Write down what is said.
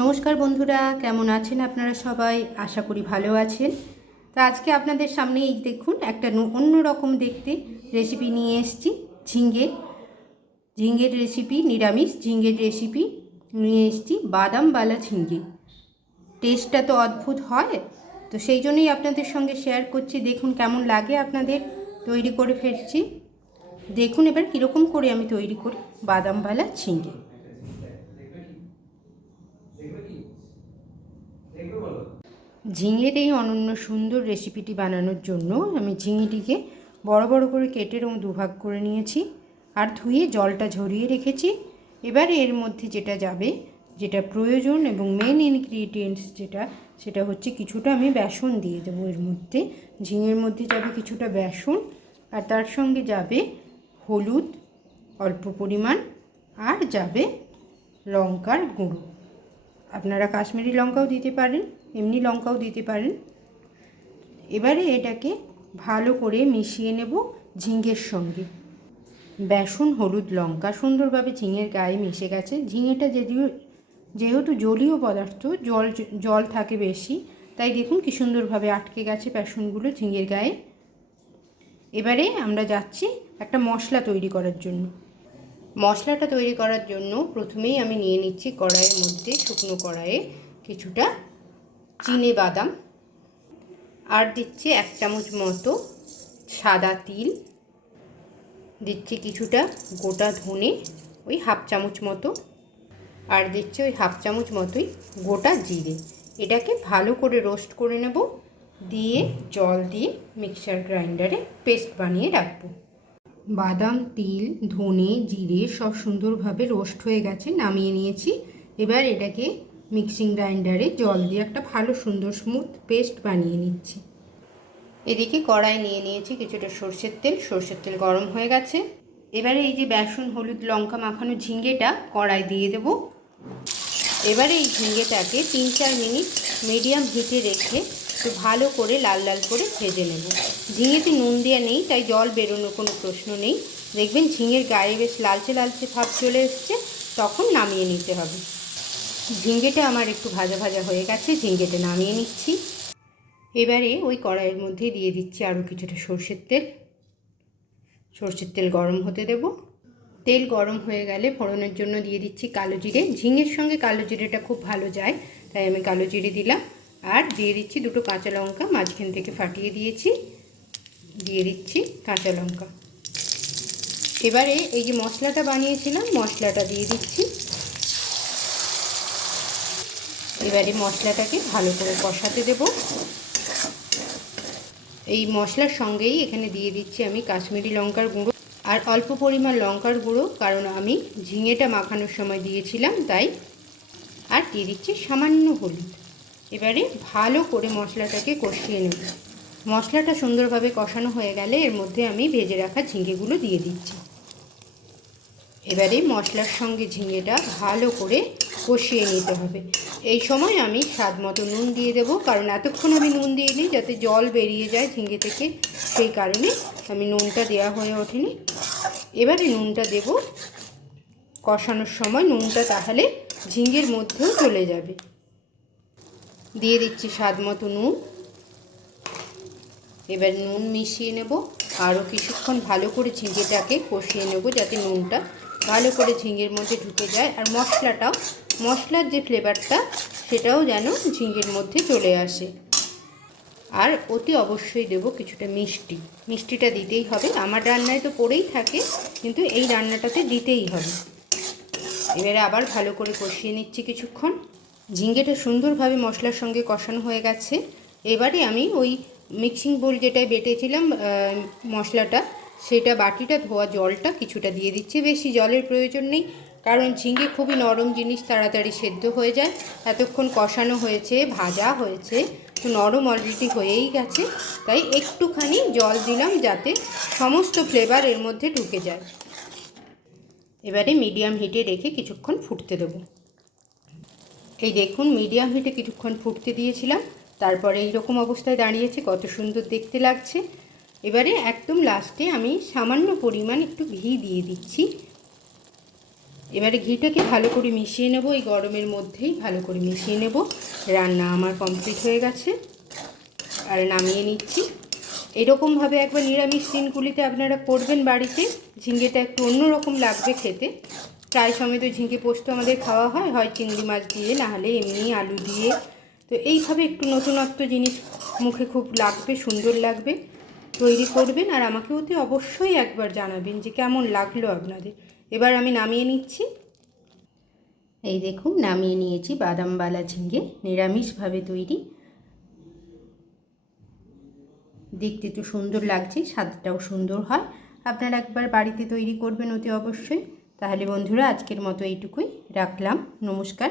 নমস্কার বন্ধুরা, কেমন আছেন আপনারা সবাই? আশা করি ভালো আছেন। তো আজকে আপনাদের সামনে এই দেখুন একটা অন্য রকম দেখতে রেসিপি নিয়ে এসেছি ঝিঙ্গে ঝিঙ্গের রেসিপি নিরামিষ ঝিঙ্গের রেসিপি নিয়ে এসেছি বাদামবালা ঝিঙ্গে টেস্টটা তো অদ্ভুত হয়, তো সেই জন্যই আপনাদের সঙ্গে শেয়ার করছি। দেখুন কেমন লাগে আপনাদের, তৈরি করে ফেলছি। দেখুন এবার কীরকম করে আমি তৈরি করি বাদামবালা ঝিঙ্গে ঝিঙের এই অনন্য সুন্দর রেসিপিটি বানানোর জন্য আমি ঝিঙেটিকে বড় বড় করে কেটে এবং দুভাগ করে নিয়েছি আর ধুয়ে জলটা ঝরিয়ে রেখেছি। এবার এর মধ্যে যেটা যাবে, যেটা প্রয়োজন এবং মেন ইনগ্রিডিয়েন্টস যেটা, সেটা হচ্ছে কিছুটা আমি বেসন দিয়ে দেবো। এর মধ্যে ঝিঙের মধ্যে যাবে কিছুটা বেসন আর তার সঙ্গে যাবে হলুদ অল্প পরিমাণ আর যাবে লঙ্কার গুঁড়ো। আপনারা কাশ্মীরি লঙ্কাও দিতে পারেন। এমনি লঙ্কাও দিতে পারেন। এবারে এটাকে ভালো করে মিশিয়ে নেব ঝিঙের সঙ্গে। বেসন, হলুদ, লঙ্কা সুন্দরভাবে ঝিঙের গায়ে মিশে গেছে। ঝিঙেটা যদিও, যেহেতু জলীয় পদার্থ, জল জল থাকে বেশি, তাই দেখুন কি সুন্দরভাবে আটকে গেছে বেসনগুলো ঝিঙের গায়ে। এবারে আমরা যাচ্ছি একটা মশলা তৈরি করার জন্য। মশলাটা তৈরি করার জন্য প্রথমেই আমি নিয়ে নিচ্ছি কড়াইয়ের মধ্যে শুকনো কড়াইয়ে কিছুটা চিনে বাদাম। আর দিচ্ছি এক চামচ মতো সাদা তিল। দিচ্ছি কিছুটা গোটা ধনে, ওই হাফ চামচ মতো। আর দিচ্ছি ওই হাফ চামচ মতোই গোটা জিরে। এটাকে ভালো করে রোস্ট করে নেব। দিয়ে জল দিয়ে মিক্সার গ্রাইন্ডারে পেস্ট বানিয়ে রাখব। বাদাম, তিল, ধনে, জিরে সব সুন্দরভাবে রোস্ট হয়ে গেছে, নামিয়ে নিয়েছি। এবার এটাকে মিক্সিং গ্রাইন্ডারে জল দিয়ে একটা ভালো সুন্দর স্মুথ পেস্ট বানিয়ে নিচ্ছি। এদিকে কড়াই নিয়ে নিয়েছি কিছুটা সর্ষের তেল। সর্ষের তেল গরম হয়ে গেছে। এবারে এই যে বেসন, হলুদ, লঙ্কা মাখানো ঝিঙ্গেটা কড়াই দিয়ে দেব। এবারে এই ঝিঙ্গেটাকে তিন চার মিনিট মিডিয়াম হিটে রেখে একটু ভালো করে লাল লাল করে ভেজে নেব। ঝিঙেতে নুন দেওয়া নেই, তাই জল বেরোনোর কোনো প্রশ্ন নেই। দেখবেন ঝিঙের গায়ে বেশ লালচে লালচে ভাব চলে এসছে, তখন নামিয়ে নিতে হবে। ঝিঙ্গেটা আমার একটু ভাজা ভাজা হয়ে গেছে, ঝিঙ্গেটা নামিয়ে নিচ্ছি। এবারে ওই কড়াইয়ের মধ্যে দিয়ে দিচ্ছি আরও কিছুটা সর্ষের তেল। সর্ষের তেল গরম হতে দেব। তেল গরম হয়ে গেলে ফোড়নের জন্য দিয়ে দিচ্ছি কালো জিরে। ঝিঙের সঙ্গে কালো জিরেটা খুব ভালো যায়, তাই আমি কালো জিরে দিলাম। আর দিয়ে দিচ্ছি দুটো কাঁচা লঙ্কা, মাঝখান থেকে ফাটিয়ে দিয়েছি। দিয়ে দিচ্ছি কাঁচা লঙ্কা। এবারে এই যে মশলাটা বানিয়েছিলাম, মশলাটা দিয়ে দিচ্ছি। এবারে মশলাটাকে ভালো করে কষাতে দেব। এই মশলার সঙ্গেই এখানে দিয়ে দিচ্ছি আমি কাশ্মীরি লঙ্কার গুঁড়ো আর অল্প পরিমাণ লঙ্কার গুঁড়ো, কারণ আমি ঝিঙেটা মাখানোর সময় দিয়েছিলাম, তাই আর দিয়ে দিচ্ছি সামান্য হলুদ। এবারে ভালো করে মশলাটাকে কষিয়ে নেব। মশলাটা সুন্দরভাবে কষানো হয়ে গেলে এর মধ্যে আমি ভেজে রাখা ঝিঙেগুলো দিয়ে দিচ্ছি। এবারে মশলার সঙ্গে ঝিঙেটা ভালো করে কষিয়ে নিতে হবে। এই সময় আমি স্বাদ মতো নুন দিয়ে দেবো, কারণ এতক্ষণ আমি নুন দিয়ে নিই যাতে জল বেরিয়ে যায় ঝিঙে থেকে। সেই কারণে আমি নুনটা দেওয়া হয়ে ওঠেনি। এবারে নুনটা দেব। কষানোর সময় নুনটা তাহলে ঝিঙের মধ্যেও চলে যাবে। দিয়ে দিচ্ছি স্বাদ মতো নুন। এবার নুন মিশিয়ে নেব। আরও কিছুক্ষণ ভালো করে ঝিঙেটাকে কষিয়ে নেব, যাতে নুনটা ভালো করে ঝিঙের মধ্যে ঢুকে যায় আর মশলাটাও, মশলার যে ফ্লেভারটা সেটাও যেন ঝিঙের মধ্যে চলে আসে। আর অতি অবশ্যই দেব কিছুটা মিষ্টি। মিষ্টিটা দিতেই হবে। আমার রান্নায় তো পড়েই থাকে, কিন্তু এই রান্নাটাতে দিতেই হবে। এবারে আবার ভালো করে কষিয়ে নিচ্ছি কিছুক্ষণ। ঝিঙ্গেটা সুন্দরভাবে মশলার সঙ্গে কষানো হয়ে গেছে। এবারে আমি ওই মিক্সিং বোল যেটায় বেটেছিলাম মশলাটা সেটা বাটিটা ধোয়া জলটা কিছুটা দিয়ে দিচ্ছি, বেশি জলের প্রয়োজন নেই, কারণ ঝিঙ্গে খুবই নরম জিনিস, তাড়াতাড়ি সেদ্ধ হয়ে যায়। এতক্ষণ কষানো হয়েছে, ভাজা হয়েছে, তো নরম অলরেডি হয়েই গেছে, তাই একটুখানি জল দিলাম যাতে সমস্ত ফ্লেভার এর মধ্যে ঢুকে যায়। এবারে মিডিয়াম হিটে রেখে কিছুক্ষণ ফুটতে দেবো। এই দেখুন মিডিয়াম হিটে কিছুক্ষণ ফুটতে দিয়েছিলাম, তারপরে এইরকম অবস্থায় দাঁড়িয়েছে, কত সুন্দর দেখতে লাগছে। এবারে একদম লাস্টে আমি সামান্য পরিমাণ একটু ঘি দিয়ে দিচ্ছি। এবারে ঘিটাকে ভালো করে মিশিয়ে নেব, এই গরমের মধ্যেই ভালো করে মিশিয়ে নেব। রান্না আমার কমপ্লিট হয়ে গেছে। আর নামিয়ে নিচ্ছি। এরকমভাবে একবার নিরামিষ দিনগুলিতে আপনারা করবেন বাড়িতে। ঝিঙ্গেটা একটু অন্যরকম লাগবে খেতে। প্রায় সময় তো ঝিঙ্গে পোস্ত আমাদের খাওয়া হয় হয় চিংড়ি মাছ দিয়ে, না হলে এমনি আলু দিয়ে। তো এইভাবে একটু নতুনত্ব জিনিস মুখে খুব লাগবে, সুন্দর লাগবে। তৈরি করবেন আর আমাকে ওতে অবশ্যই একবার জানাবেন যে কেমন লাগল আপনাদের। এবার আমি নামিয়ে নিচ্ছি। এই দেখুন, নামিয়ে নিয়েছি বাদামবালা ঝিঙ্গে নিরামিষভাবে তৈরি। দেখতে তো সুন্দর লাগছে, স্বাদটাও সুন্দর হয়। আপনারা একবার বাড়িতে তৈরি করবেন অতি অবশ্যই। তাহলে বন্ধুরা, আজকের মতো এইটুকুই। রাখলাম, নমস্কার।